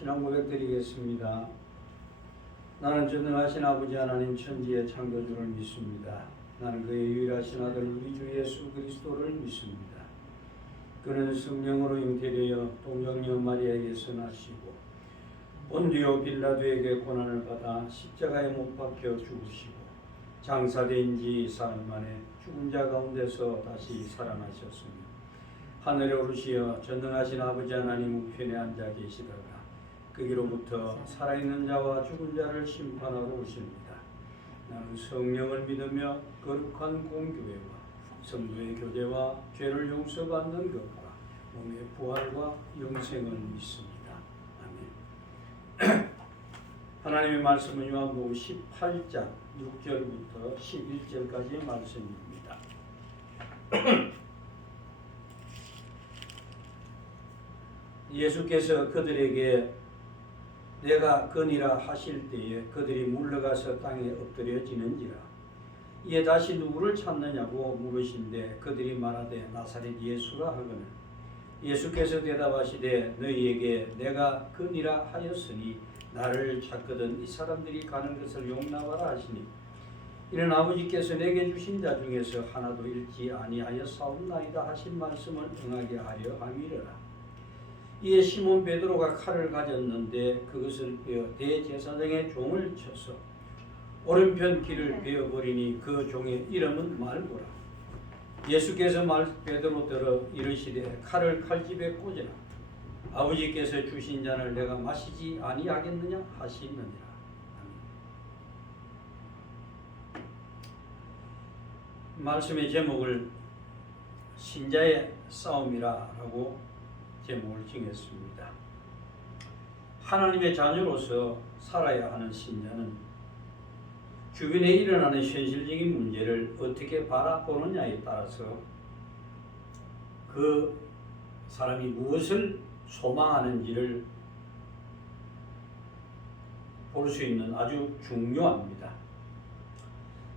신앙 고백드리겠습니다. 나는 전능하신 아버지 하나님 천지의 창조주를 믿습니다. 나는 그의 유일하신 아들 우리 주 예수 그리스도를 믿습니다. 그는 성령으로 잉태되어 동정녀 마리아에게서 나시고 본디오 빌라도에게 고난을 받아 십자가에 못 박혀 죽으시고 장사된 지 사흘 만에 죽은 자 가운데서 다시 살아나셨으며 하늘에 오르시어 전능하신 아버지 하나님 우편에 앉아 계시다가 거기로부터 살아있는 자와 죽은 자를 심판하러 오십니다. 나는 성령을 믿으며 거룩한 공교회와 성도의 교제와 죄를 용서받는 것과 몸의 부활과 영생을 믿습니다. 아멘. 하나님의 말씀은 요한복음 18장 6절부터 11절까지의 말씀입니다. 예수께서 그들에게 내가 거니라 하실 때에 그들이 물러가서 땅에 엎드려지는지라. 이에 다시 누구를 찾느냐고 물으신데 그들이 말하되 나사렛 예수라 하거늘. 예수께서 대답하시되 너희에게 내가 거니라 하였으니 나를 찾거든 이 사람들이 가는 것을 용납하라 하시니 이는 아버지께서 내게 주신 자 중에서 하나도 잃지 아니하였사옵나이다 하신 말씀을 응하게 하려 함이라. 이에 시몬 베드로가 칼을 가졌는데 그것을 베어 대제사장의 종을 쳐서 오른편 귀를 베어버리니 그 종의 이름은 말고라. 예수께서 베드로더러 이르시되 칼을 칼집에 꽂으라. 아버지께서 주신 잔을 내가 마시지 아니하겠느냐 하시느니라. 말씀의 제목을 신자의 싸움이라고 제목을 정했습니다. 하나님의 자녀로서 살아야 하는 신자는 주변에 일어나는 현실적인 문제를 어떻게 바라보느냐에 따라서 그 사람이 무엇을 소망하는지를 볼 수 있는 아주 중요합니다.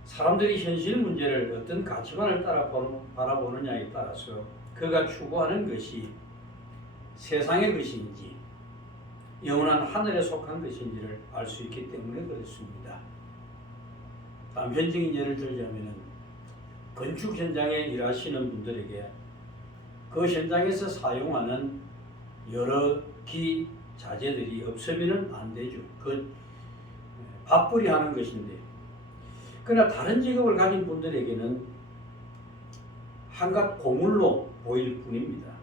사람들이 현실 문제를 어떤 가치관을 따라 바라보느냐에 따라서 그가 추구하는 것이 세상의 것인지 영원한 하늘에 속한 것인지를 알 수 있기 때문에 그렇습니다. 단편적인 예를 들자면 건축 현장에 일하시는 분들에게 그 현장에서 사용하는 여러 기 자재들이 없으면 안 되죠. 그 밥벌이 하는 것인데, 그러나 다른 직업을 가진 분들에게는 한갓 고물로 보일 뿐입니다.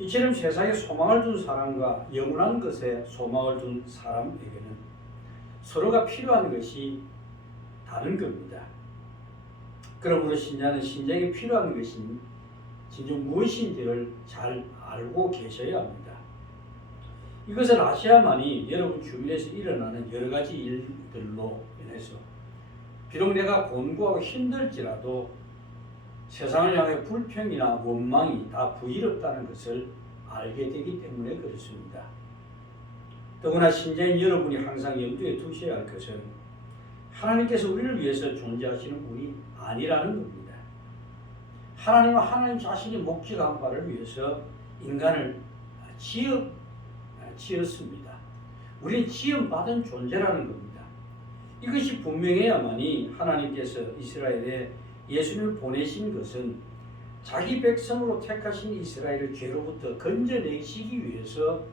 이처럼 세상에 소망을 둔 사람과 영원한 것에 소망을 둔 사람에게는 서로가 필요한 것이 다른 겁니다. 그러므로 신자는 신자에게 필요한 것이 진정 무엇인지를 잘 알고 계셔야 합니다. 이것을 아셔야만이 여러분 주변에서 일어나는 여러 가지 일들로 인해서 비록 내가 곤고하고 힘들지라도 세상을 향해 불평이나 원망이 다 부질없다는 것을 알게 되기 때문에 그렇습니다. 더구나 신자인 여러분이 항상 염두에 두셔야 할 것은 하나님께서 우리를 위해서 존재하시는 분이 아니라는 겁니다. 하나님은 하나님 자신이 목적한 바를 위해서 인간을 지었습니다. 우리는 지음받은 존재라는 겁니다. 이것이 분명해야만이 하나님께서 이스라엘에 예수님을 보내신 것은 자기 백성으로 택하신 이스라엘을 죄로부터 건져내시기 위해서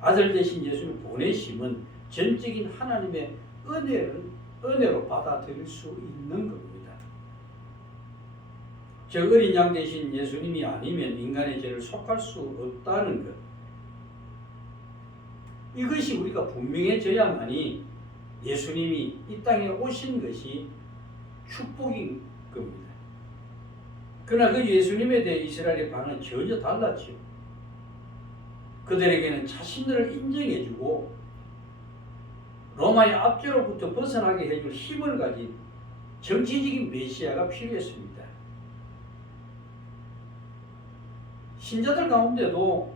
아들 되신 예수님을 보내심은 전적인 하나님의 은혜로 받아들일 수 있는 겁니다. 저 어린 양 되신 예수님이 아니면 인간의 죄를 속할 수 없다는 것, 이것이 우리가 분명해져야만이 예수님이 이 땅에 오신 것이 축복인 겁니다. 그러나 그 예수님에 대해 이스라엘의 반응은 전혀 달랐죠. 그들에게는 자신들을 인정해주고 로마의 압제로부터 벗어나게 해줄 힘을 가진 정치적인 메시아가 필요했습니다. 신자들 가운데도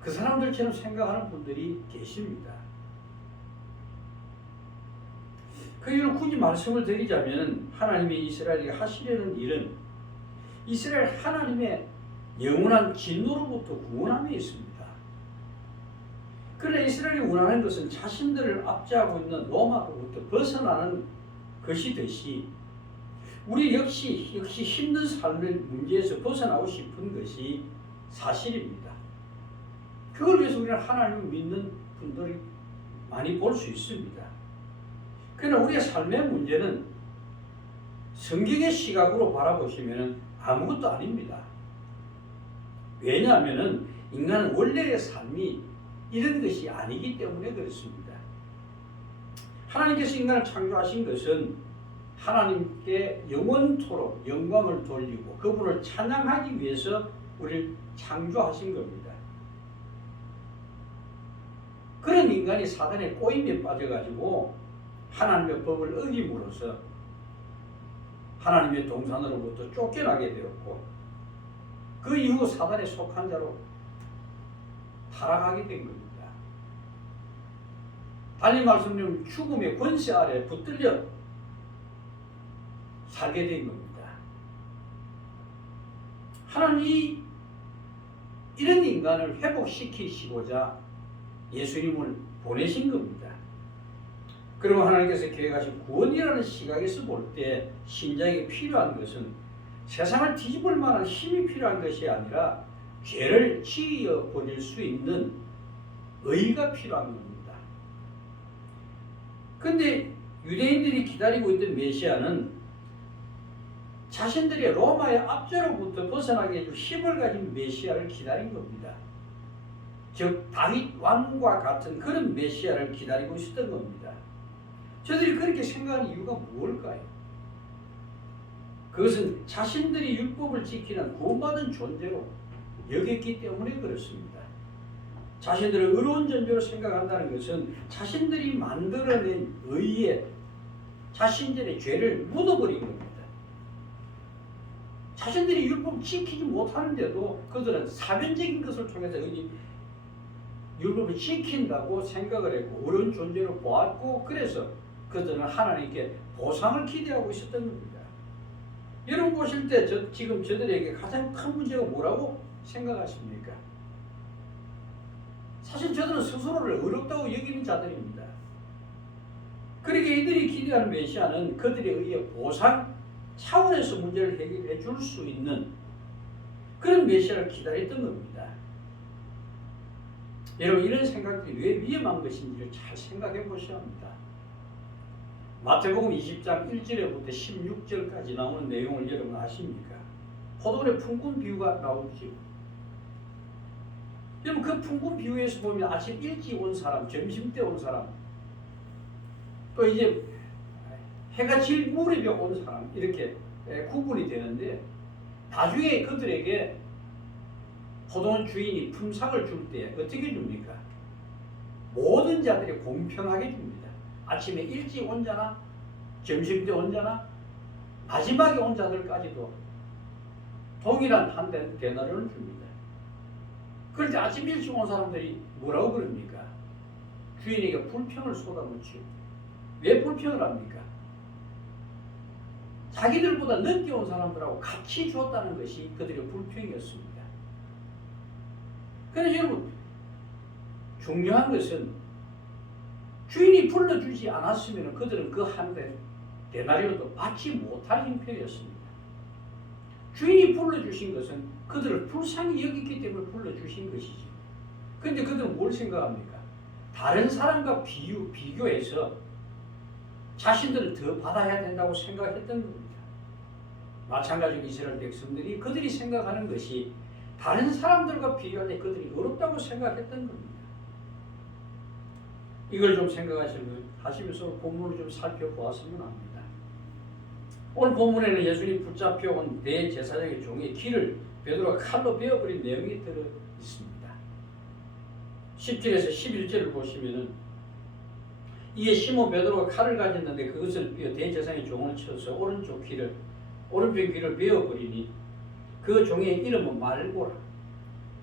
그 사람들처럼 생각하는 분들이 계십니다. 그 이유로 굳이 말씀을 드리자면 하나님이 이스라엘에게 하시려는 일은 이스라엘 하나님의 영원한 진노로부터 구원함에 있습니다. 그러나 이스라엘이 원하는 것은 자신들을 압제하고 있는 로마로부터 벗어나는 것이듯이 우리 역시 힘든 삶의 문제에서 벗어나고 싶은 것이 사실입니다. 그걸 위해서 우리는 하나님을 믿는 분들이 많이 볼 수 있습니다. 그러나 우리의 삶의 문제는 성경의 시각으로 바라보시면 아무것도 아닙니다. 왜냐하면 인간은 원래의 삶이 이런 것이 아니기 때문에 그렇습니다. 하나님께서 인간을 창조하신 것은 하나님께 영원토록 영광을 돌리고 그분을 찬양하기 위해서 우리를 창조하신 겁니다. 그런 인간이 사단의 꼬임에 빠져가지고 하나님의 법을 어김으로써 하나님의 동산으로부터 쫓겨나게 되었고 그 이후 사단에 속한 자로 타락하게 된 겁니다. 달리 말씀드리면 죽음의 권세 아래 붙들려 살게 된 겁니다. 하나님이 이런 인간을 회복시키시고자 예수님을 보내신 겁니다. 그리고 하나님께서 계획하신 구원이라는 시각에서 볼 때 신자에게 필요한 것은 세상을 뒤집을 만한 힘이 필요한 것이 아니라 죄를 지어버릴 수 있는 의가 필요한 겁니다. 그런데 유대인들이 기다리고 있던 메시아는 자신들의 로마의 압제로부터 벗어나게 해줄 힘을 가진 메시아를 기다린 겁니다. 즉 다윗 왕과 같은 그런 메시아를 기다리고 있었던 겁니다. 저들이 그렇게 생각하는 이유가 무엇일까요? 그것은 자신들이 율법을 지키는 구원받은 존재로 여겼기 때문에 그렇습니다. 자신들을 의로운 존재로 생각한다는 것은 자신들이 만들어낸 의에 자신들의 죄를 묻어버린 겁니다. 자신들이 율법 지키지 못하는데도 그들은 사변적인 것을 통해서 율법을 지킨다고 생각을 했고 어려운 존재로 보았고 그래서 그들은 하나님께 보상을 기대하고 있었던 겁니다. 여러분 보실 때 지금 저들에게 가장 큰 문제가 뭐라고 생각하십니까? 사실 저들은 스스로를 어렵다고 여기는 자들입니다. 그러니까 이들이 기대하는 메시아는 그들에 의해 보상 차원에서 문제를 해결해 줄 수 있는 그런 메시아를 기다렸던 겁니다. 여러분 이런 생각들이 왜 위험한 것인지를 잘 생각해 보셔야 합니다. 마태복음 20장 1절부터 16절까지 나오는 내용을 여러분 아십니까? 포도원의 품꾼 비유가 나오죠. 여러분 그 품꾼 비유에서 보면 아침 일찍 온 사람, 점심때 온 사람, 또 이제 해가 질 무렵에 온 사람 이렇게 구분이 되는데 나중에 그들에게 포도원 주인이 품삯을 줄 때 어떻게 줍니까? 모든 자들이 공평하게 줍니다. 아침에 일찍 온 자나 점심때 온 자나 마지막에 온 자들까지도 동일한 한 데나리온을 줍니다. 그럴 때 아침 일찍 온 사람들이 뭐라고 그럽니까? 주인에게 불평을 쏟아놓지요. 왜 불평을 합니까? 자기들보다 늦게 온 사람들하고 같이 주었다는 것이 그들의 불평이었습니다. 그런데 여러분 중요한 것은 주인이 불러주지 않았으면 그들은 그 한 데나리온도 받지 못할 형편이었습니다. 주인이 불러주신 것은 그들을 불쌍히 여겼기 때문에 불러주신 것이지. 그런데 그들은 뭘 생각합니까? 다른 사람과 비교해서 자신들은 더 받아야 된다고 생각했던 겁니다. 마찬가지로 이스라엘 백성들이 그들이 생각하는 것이 다른 사람들과 비교할 때 그들이 어렵다고 생각했던 겁니다. 이걸 좀 생각하시면서 본문을 좀 살펴보았으면 합니다. 오늘 본문에는 예수님이 붙잡혀온 대제사장의 종의 귀를 베드로가 칼로 베어버린 내용이 들어 있습니다. 10절에서 11절을 보시면은 이에 시몬 베드로가 칼을 가졌는데 그것을 베어 대제사장의 종을 쳐서 오른쪽 귀를 베어버리니 그 종의 이름은 말고라.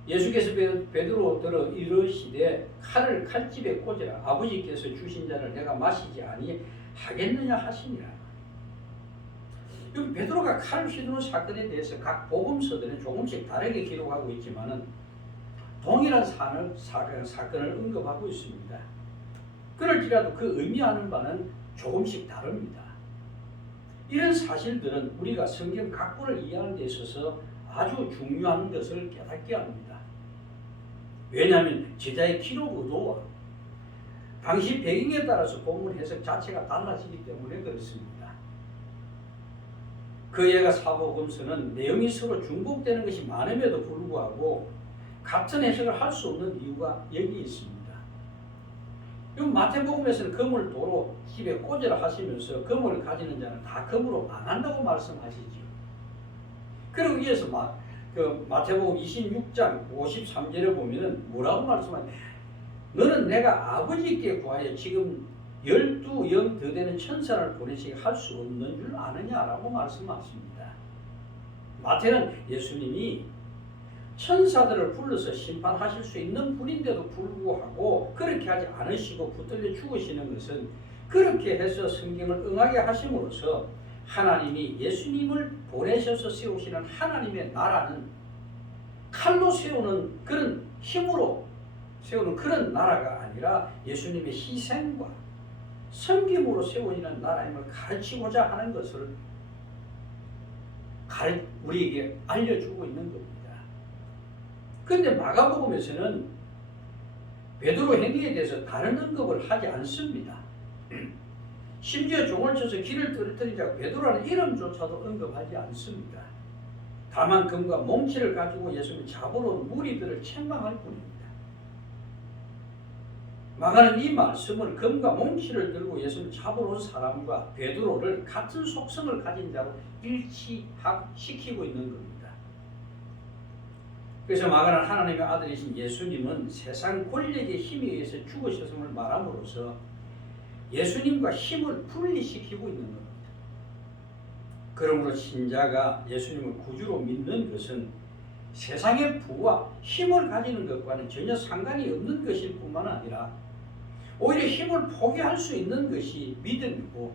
예수께서 베드로 들어 이르시되 칼을 칼집에 꽂으라. 아버지께서 주신 자를 내가 마시지 아니하겠느냐 하시니라. 이 베드로가 칼을 휘두른 사건에 대해서 각 복음서들은 조금씩 다르게 기록하고 있지만은 동일한 사건을 언급하고 있습니다. 그럴지라도 그 의미하는 바는 조금씩 다릅니다. 이런 사실들은 우리가 성경 각본을 이해하는 데 있어서 아주 중요한 것을 깨닫게 합니다. 왜냐하면 제자의 기록 의도와 당시 배경에 따라서 본문 해석 자체가 달라지기 때문에 그렇습니다. 그 예가 사복음서는 내용이 서로 중복되는 것이 많음에도 불구하고 같은 해석을 할 수 없는 이유가 여기 있습니다. 마태복음에서는 금을 도로 집에 꽂으라 하시면서 금을 가지는 자는 다 금으로 망한다고 말씀하시죠. 그러고 위에서 마태복음 26장 53절에 보면은 뭐라고 말씀하냐? 너는 내가 아버지께 구하여 지금 12영 더 되는 천사를 보내시게 할 수 없는 줄 아느냐라고 말씀하십니다. 마태는 예수님이 천사들을 불러서 심판하실 수 있는 분인데도 불구하고 그렇게 하지 않으시고 붙들려 죽으시는 것은 그렇게 해서 성경을 응하게 하심으로써 하나님이 예수님을 보내셔서 세우시는 하나님의 나라는 칼로 세우는 그런 힘으로 세우는 그런 나라가 아니라 예수님의 희생과 섬김으로 세워지는 나라임을 가르치고자 하는 것을 우리에게 알려주고 있는 겁니다. 그런데 마가복음에서는 베드로 행위에 대해서 다른 언급을 하지 않습니다. 심지어 종을 쳐서 길을 떨어뜨린 자 베드로라는 이름조차도 언급하지 않습니다. 다만 금과 몽치를 가지고 예수님이 잡으러 온 무리들을 책망할 뿐입니다. 마가는 이 말씀을 금과 몽치를 들고 예수님을 잡으러 온 사람과 베드로를 같은 속성을 가진 자로 일치시키고 있는 겁니다. 그래서 마가는 하나님의 아들이신 예수님은 세상 권력의 힘에 의해서 죽으셨음을 말함으로써 예수님과 힘을 분리시키고 있는 겁니다. 그러므로 신자가 예수님을 구주로 믿는 것은 세상의 부와 힘을 가지는 것과는 전혀 상관이 없는 것일 뿐만 아니라 오히려 힘을 포기할 수 있는 것이 믿음이고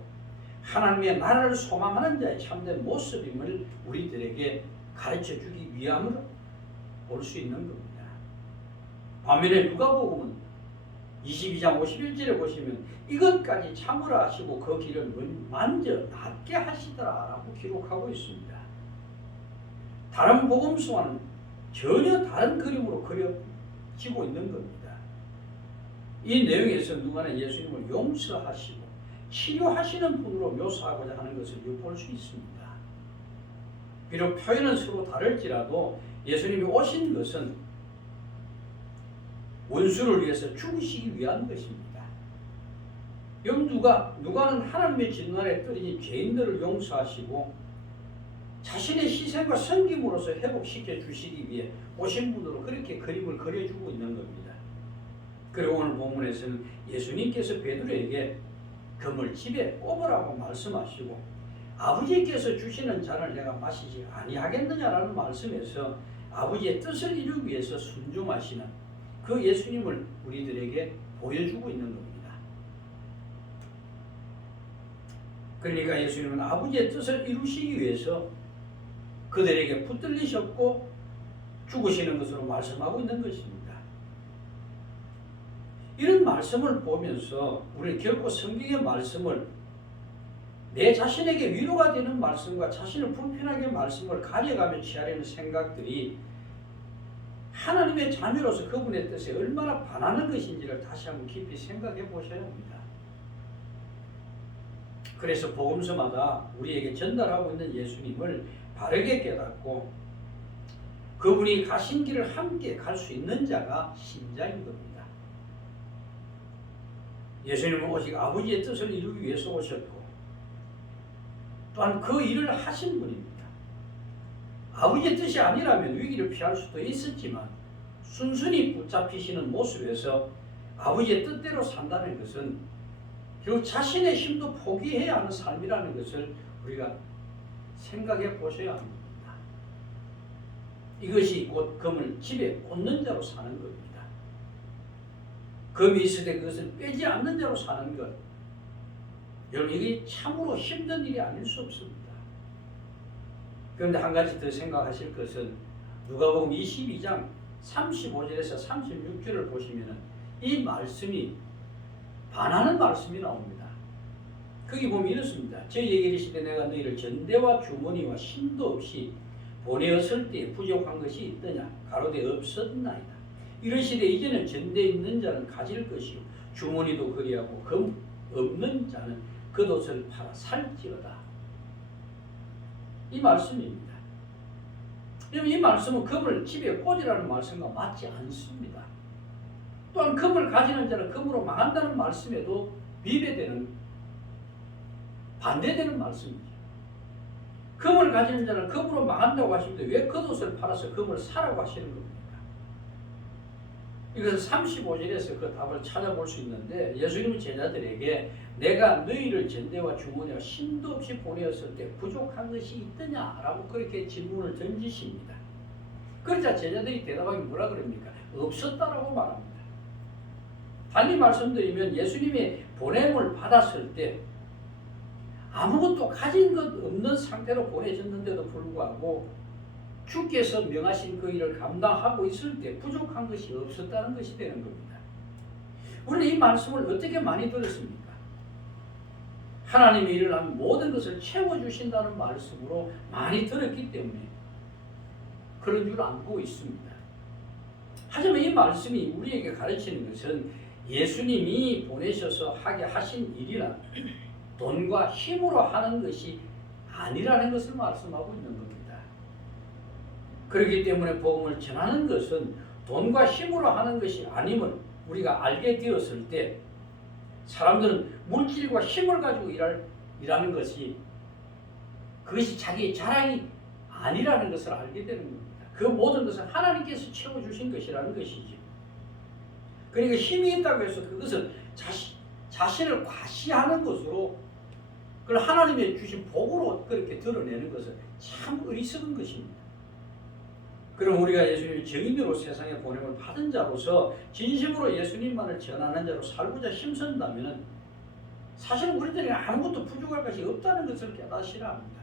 하나님의 나라를 소망하는 자의 참된 모습임을 우리들에게 가르쳐주기 위함으로 볼 수 있는 겁니다. 반면에 누가복음은 22장 51절에 보시면 이것까지 참으라 하시고 그 길을 만져 낫게 하시더라라고 기록하고 있습니다. 다른 복음서와는 전혀 다른 그림으로 그려지고 있는 겁니다. 이 내용에서 누가는 예수님을 용서하시고 치료하시는 분으로 묘사하고자 하는 것을 엿볼 수 있습니다. 비록 표현은 서로 다를지라도 예수님이 오신 것은 원수를 위해서 죽으시기 위한 것입니다. 누가는 하나님의 진노에 떨어진 죄인들을 용서하시고 자신의 희생과 섬김으로써 회복시켜 주시기 위해 오신 분으로 그렇게 그림을 그려주고 있는 겁니다. 그리고 오늘 본문에서는 예수님께서 베드로에게 금을 집에 꼽으라고 말씀하시고 아버지께서 주시는 잔을 내가 마시지 아니하겠느냐라는 말씀에서 아버지의 뜻을 이루기 위해서 순종하시는 그 예수님을 우리들에게 보여주고 있는 겁니다. 그러니까 예수님은 아버지의 뜻을 이루시기 위해서 그들에게 붙들리셨고 죽으시는 것으로 말씀하고 있는 것입니다. 이런 말씀을 보면서 우리는 결코 성경의 말씀을 내 자신에게 위로가 되는 말씀과 자신을 불편하게 말씀을 가져가며 취하려는 생각들이 하나님의 자녀로서 그분의 뜻에 얼마나 반하는 것인지를 다시 한번 깊이 생각해 보셔야 합니다. 그래서 복음서마다 우리에게 전달하고 있는 예수님을 바르게 깨닫고 그분이 가신 길을 함께 갈 수 있는 자가 신자인 겁니다. 예수님은 오직 아버지의 뜻을 이루기 위해서 오셨고 또한 그 일을 하신 분입니다. 아버지의 뜻이 아니라면 위기를 피할 수도 있었지만 순순히 붙잡히시는 모습에서 아버지의 뜻대로 산다는 것은 결국 자신의 힘도 포기해야 하는 삶이라는 것을 우리가 생각해 보셔야 합니다. 이것이 곧 금을 집에 꽂는 자로 사는 겁니다. 금이 있을 때 그것을 빼지 않는 자로 사는 것. 여러분 이게 참으로 힘든 일이 아닐 수 없습니다. 그런데 한 가지 더 생각하실 것은 누가복음 22장 35절에서 36절을 보시면 이 말씀이 반하는 말씀이 나옵니다. 거기 보면 이렇습니다. 저희에게 이르시되 내가 너희를 전대와 주머니와 힘도 없이 보내었을 때 부족한 것이 있더냐? 가로되 없었나이다. 이르시되 이제는 전대 있는 자는 가질 것이요 주머니도 그리하고 금 없는 자는 겉옷을 팔아 살지어다. 이 말씀입니다. 이 말씀은 금을 집에 꽂으라는 말씀과 맞지 않습니다. 또한 금을 가지는 자는 금으로 망한다는 말씀에도 위배되는 반대되는 말씀이죠. 금을 가지는 자는 금으로 망한다고 하시는데 왜 겉옷을 팔아서 금을 사라고 하시는 겁니까? 이것은 35절에서 그 답을 찾아볼 수 있는데 예수님은 제자들에게 내가 너희를 전대와 주머니와 힘도 없이 보내었을 때 부족한 것이 있더냐라고 그렇게 질문을 던지십니다. 그러자 제자들이 대답하기 뭐라 그럽니까? 없었다라고 말합니다. 달리 말씀드리면 예수님이 보냄을 받았을 때 아무것도 가진 것 없는 상태로 보내졌는데도 불구하고 주께서 명하신 그 일을 감당하고 있을 때 부족한 것이 없었다는 것이 되는 겁니다. 우리는 이 말씀을 어떻게 많이 들었습니까? 하나님의 일을 하면 모든 것을 채워주신다는 말씀으로 많이 들었기 때문에 그런 줄 알고 있습니다. 하지만 이 말씀이 우리에게 가르치는 것은 예수님이 보내셔서 하게 하신 일이라 돈과 힘으로 하는 것이 아니라는 것을 말씀하고 있는 겁니다. 그렇기 때문에 복음을 전하는 것은 돈과 힘으로 하는 것이 아님을 우리가 알게 되었을 때 사람들은 물질과 힘을 가지고 일하는 것이 그것이 자기의 자랑이 아니라는 것을 알게 되는 겁니다. 그 모든 것은 하나님께서 채워주신 것이라는 것이죠. 그러니까 힘이 있다고 해서 그것을 자신을 과시하는 것으로 그걸 하나님의 주신 복으로 그렇게 드러내는 것은 참 어리석은 것입니다. 그럼 우리가 예수님의 증인으로 세상에 보냄을 받은 자로서 진심으로 예수님만을 전하는 자로 살고자 힘쓴다면 사실은 우리들이 아무것도 부족할 것이 없다는 것을 깨닫으시라 합니다.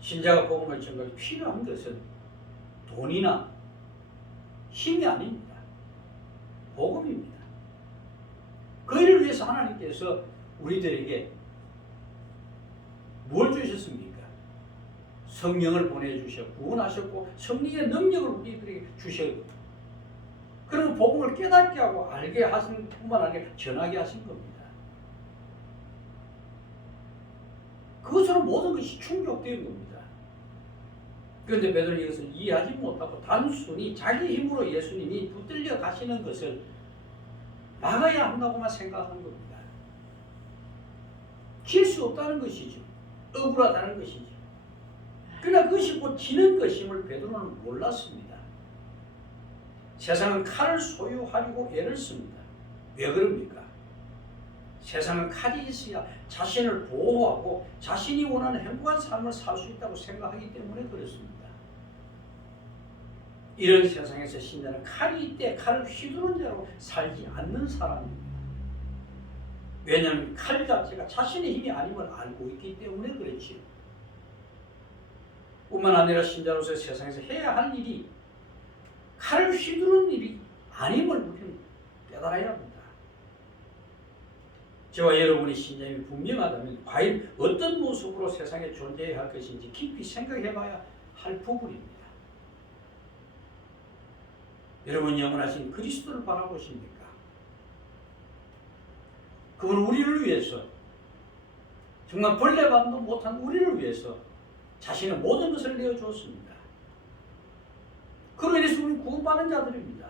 신자가 복음을 전하기 필요한 것은 돈이나 힘이 아닙니다. 복음입니다. 그 일을 위해서 하나님께서 우리들에게 뭘 주셨습니까? 성령을 보내주셔 구원하셨고 성령의 능력을 우리들에게 주셨고 그러면 복음을 깨닫게 하고 알게 하신 뿐만 아니라 전하게 하신 겁니다. 그것으로 모든 것이 충족된 겁니다. 그런데 베드로는 이것을 이해하지 못하고 단순히 자기 힘으로 예수님이 붙들려 가시는 것을 막아야 한다고만 생각한 겁니다. 질 수 없다는 것이죠. 억울하다는 것이죠. 그러나 그것이 곧 지는 것임을 베드로는 몰랐습니다. 세상은 칼을 소유하려고 애를 씁니다. 왜 그럽니까? 세상은 칼이 있어야 자신을 보호하고 자신이 원하는 행복한 삶을 살 수 있다고 생각하기 때문에 그렇습니다. 이런 세상에서 신자는 칼이 있대 칼을 휘두른 자로 살지 않는 사람입니다. 왜냐하면 칼 자체가 자신의 힘이 아님을 알고 있기 때문에 그렇지요. 뿐만 아니라 신자로서 세상에서 해야 할 일이 칼을 휘두르는 일이 아님을 우리는 깨달아야 합니다. 저와 여러분의 신념이 분명하다면 과연 어떤 모습으로 세상에 존재해야 할 것인지 깊이 생각해봐야 할 부분입니다. 여러분 영원하신 그리스도를 바라보십니까? 그분 우리를 위해서 정말 벌레반도 못한 우리를 위해서 자신의 모든 것을 내어주었습니다. 그로 인해서 우리는 구원받는 자들입니다.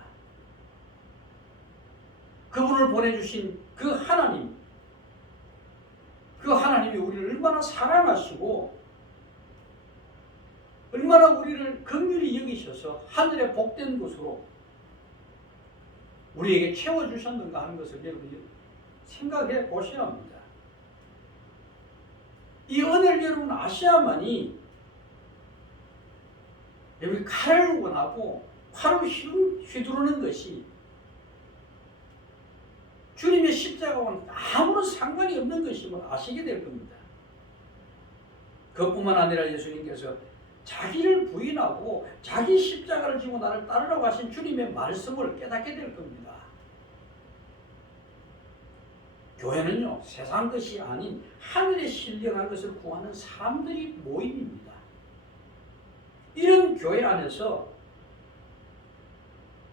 그분을 보내주신 그 하나님이 우리를 얼마나 사랑하시고 얼마나 우리를 긍휼히 여기셔서 하늘의 복된 것으로 우리에게 채워주셨는가 하는 것을 여러분이 생각해 보셔야 합니다. 이 은혜를 여러분 아셔야만이 여러분이 칼을 원하고 칼을 휘두르는 것이 주님의 십자가와는 아무런 상관이 없는 것임을 아시게 될 겁니다. 그것뿐만 아니라 예수님께서 자기를 부인하고 자기 십자가를 지고 나를 따르라고 하신 주님의 말씀을 깨닫게 될 겁니다. 교회는요, 세상 것이 아닌 하늘에 신령한 것을 구하는 사람들이 모임입니다. 이런 교회 안에서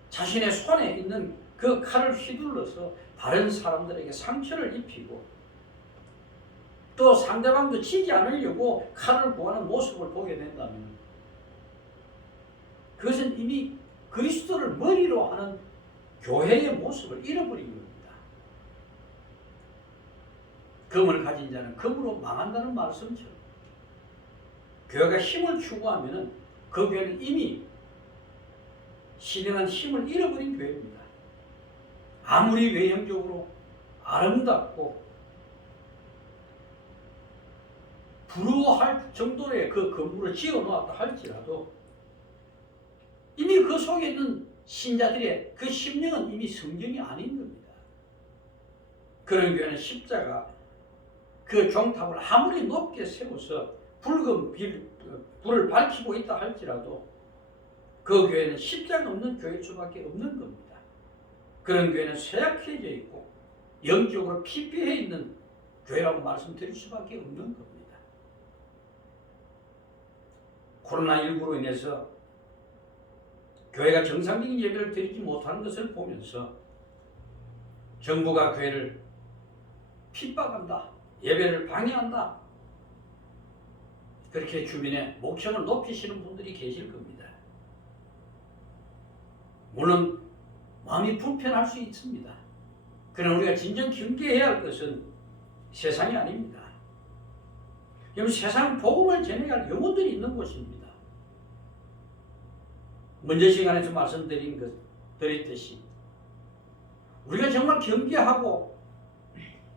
자신의 손에 있는 그 칼을 휘둘러서 다른 사람들에게 상처를 입히고 또 상대방도 지지 않으려고 칼을 구하는 모습을 보게 된다면 그것은 이미 그리스도를 머리로 하는 교회의 모습을 잃어버린 겁니다. 금을 가진 자는 금으로 망한다는 말씀처럼 교회가 힘을 추구하면 그 교회는 이미 신령한 힘을 잃어버린 교회입니다. 아무리 외형적으로 아름답고 부러워할 정도의 그 건물을 지어놓았다 할지라도 이미 그 속에 있는 신자들의 그 심령은 이미 성경이 아닌 겁니다. 그런 교회는 십자가 그 종탑을 아무리 높게 세워서 붉은 불을 밝히고 있다 할지라도 그 교회는 십자가 없는 교회일 수밖에 없는 겁니다. 그런 교회는 쇠약해져 있고 영적으로 피폐해 있는 교회라고 말씀드릴 수밖에 없는 겁니다. 코로나19로 인해서 교회가 정상적인 예배를 드리지 못하는 것을 보면서 정부가 교회를 핍박한다, 예배를 방해한다, 그렇게 주민의 목청을 높이시는 분들이 계실 겁니다. 물론 마음이 불편할 수 있습니다. 그러나 우리가 진정 경계해야 할 것은 세상이 아닙니다. 여러분, 세상 복음을 전해야 할 영혼들이 있는 곳입니다. 먼저 시간에서 드렸듯이 우리가 정말 경계하고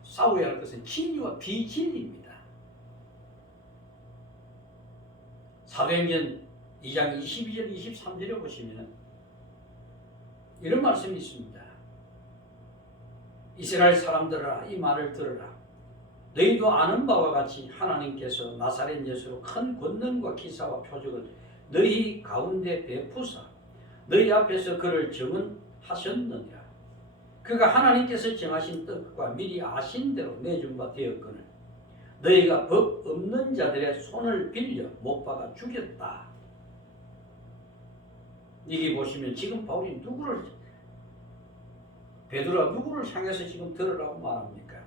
싸워야 할 것은 진리와 비진리입니다. 사도행전 2장 22절 23절에 보시면 이런 말씀이 있습니다. 이스라엘 사람들아, 이 말을 들으라. 너희도 아는 바와 같이 하나님께서 나사렛 예수로 큰 권능과 기사와 표적을 너희 가운데 베푸사 너희 앞에서 그를 증언하셨느니라. 그가 하나님께서 정하신 뜻과 미리 아신 대로 내준 바 되었거늘 너희가 법 없는 자들의 손을 빌려 못 박아 죽였다. 여기 보시면 지금 바울이 베드로가 누구를 향해서 지금 들으라고 말합니까?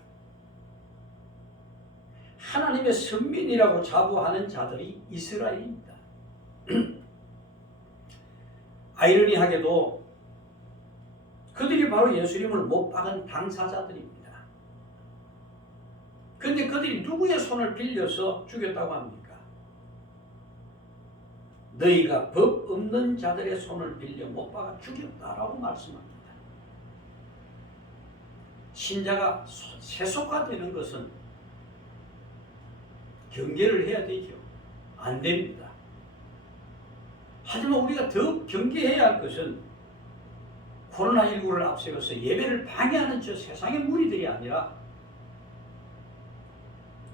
하나님의 선민이라고 자부하는 자들이 이스라엘입니다. 아이러니하게도 그들이 바로 예수님을 못 박은 당사자들입니다. 그런데 그들이 누구의 손을 빌려서 죽였다고 합니까? 너희가 법 없는 자들의 손을 빌려 못 박아 죽였다라고 말씀합니다. 신자가 세속화되는 것은 경계를 해야 되죠. 안 됩니다. 하지만 우리가 더 경계해야 할 것은 코로나19를 앞세워서 예배를 방해하는 저 세상의 무리들이 아니라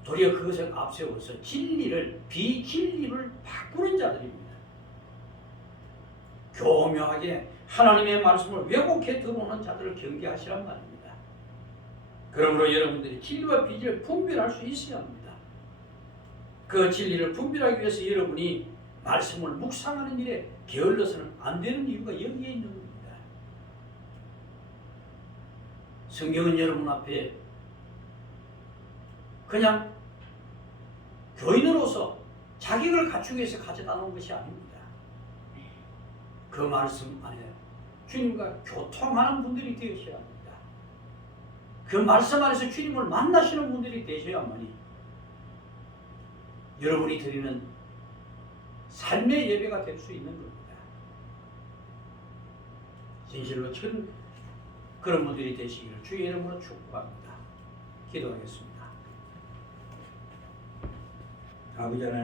도리어 그것을 앞세워서 진리를 비진리를 바꾸는 자들입니다. 교묘하게 하나님의 말씀을 왜곡해 들어오는 자들을 경계하시란 말입니다. 그러므로 여러분들이 진리와 비진리를 분별할 수 있어야 합니다. 그 진리를 분별하기 위해서 여러분이 말씀을 묵상하는 일에 게을러서는 안 되는 이유가 여기에 있는 겁니다. 성경은 여러분 앞에 그냥 교인으로서 자격을 갖추기 위해서 가져다 놓은 것이 아닙니다. 그 말씀 안에 주님과 교통하는 분들이 되셔야 합니다. 그 말씀 안에서 주님을 만나시는 분들이 되셔야만이 여러분이 드리는 삶의 예배가 될 수 있는 겁니다. 진실로 그런 분들이 되시기를 주의 이름으로 축복합니다. 기도하겠습니다. 아버지 하나님,